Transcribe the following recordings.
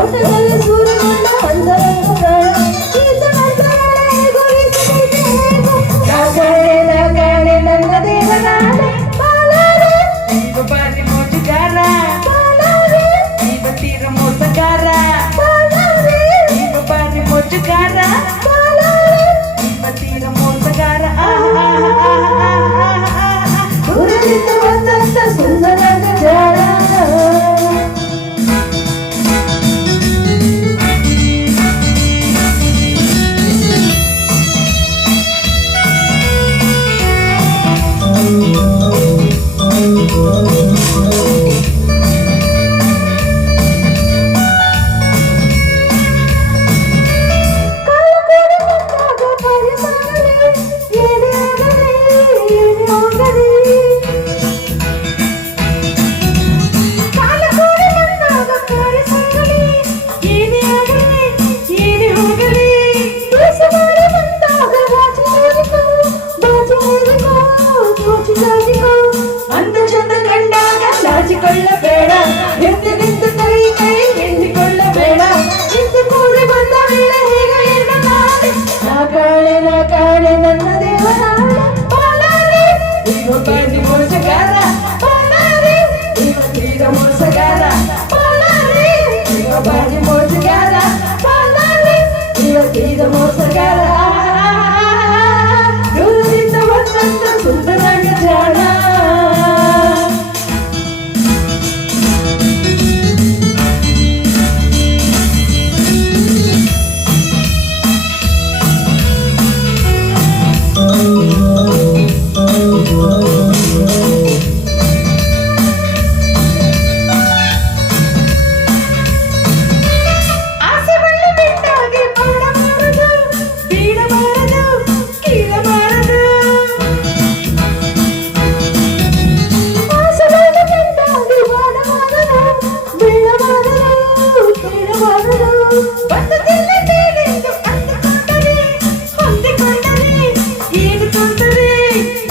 ತೋಟದಲ್ಲಿ ಸೂರ್ಯಗೊಂಡ ಅಂದರಂಗ ಪ್ರಾಣ ಈತ ಮಂತ್ರಗಳೇ ಗುರಿಸಿದೆ ನಾಗಾಣೆ ನನ್ನ ದೇವರಾಣೆ ಬಾಲಾರೆ ಈಗ ಬಾರಿ ಮೋಜುಗಾರ ಬಾಲಾರೆ ಈಗ ತೀರ ಮೋಸಗಾರ ಬಾಲಾರೆ ಈಗ ಬಾರಿ ಮೋಜುಗಾರ ಬಾಲಾರೆ ಈಗ ತೀರ ಮೋಸಗಾರ ದೂರದಿಂದ ಬಂದಂತ ಸುಂದರ ಜಾಣ ಕೊಳ್ಳಬೇಡ ನಿಂತು ನಿಂತು ಕೈ ಕೈ ಹಿಂಡಿಕೊಳ್ಳಬೇಡ ನಿಂತು ಕೂಡಿ ಬಂದ ವೇಳೆ ಹೇಗೆ ಏನು ಮಾಡಿ ನಾ ಕಾಣೆ ನನ್ನ ದೇವರಾಣ ಬಾಲಾರೆ ಈಗ ಬಾರಿ ಮೋಸಗಾರ ಬಾಲಾರೆ ಈಗ ತೀರ ಮೋಸಗಾರ ಬಾಲಾರೆ ಈಗ ಬಾರಿ ಮೋಸಗಾರ ಬಾಲಾರೆ ತೀರ ಮೋಸಗಾರ ದೂರದಿಂದ ಬಂದಂತ ಸುಂದರ ಜಾಣ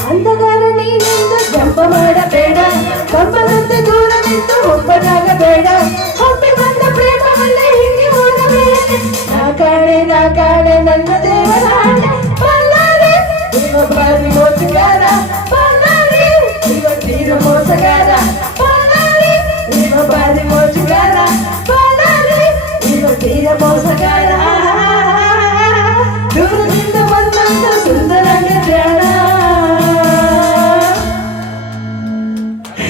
ಅಂಧಕಾರ ನೀನಿಂದ ಜಂಪ ಮಾಡಬೇಡ ಕಂಬದಂತೆ ದೂರ ನಿಂತು ಒಬ್ಬನಾಗಬೇಡ ಒಪ್ಪಿ ಬಂದ ಪ್ರೇಮವಲ್ಲೇ ಹಿಂಗೆ ಹೋಗಬೇಡ ನಾ ಕಾಣೆ ನನ್ನ ದೇವರಾಣೆ ಬಾಲಾರೆ ಈಗ ಬಾರಿ ಮೋಸಗಾರ ಬಾಲಾರೆ ಈಗ ತೀರ ಮೋಸಗಾರ ಬಾಲಾರೆ ಈಗ ಬಾರಿ ಮೋಸಗಾರ ಬಾಲಾರೆ ಈಗ ತೀರ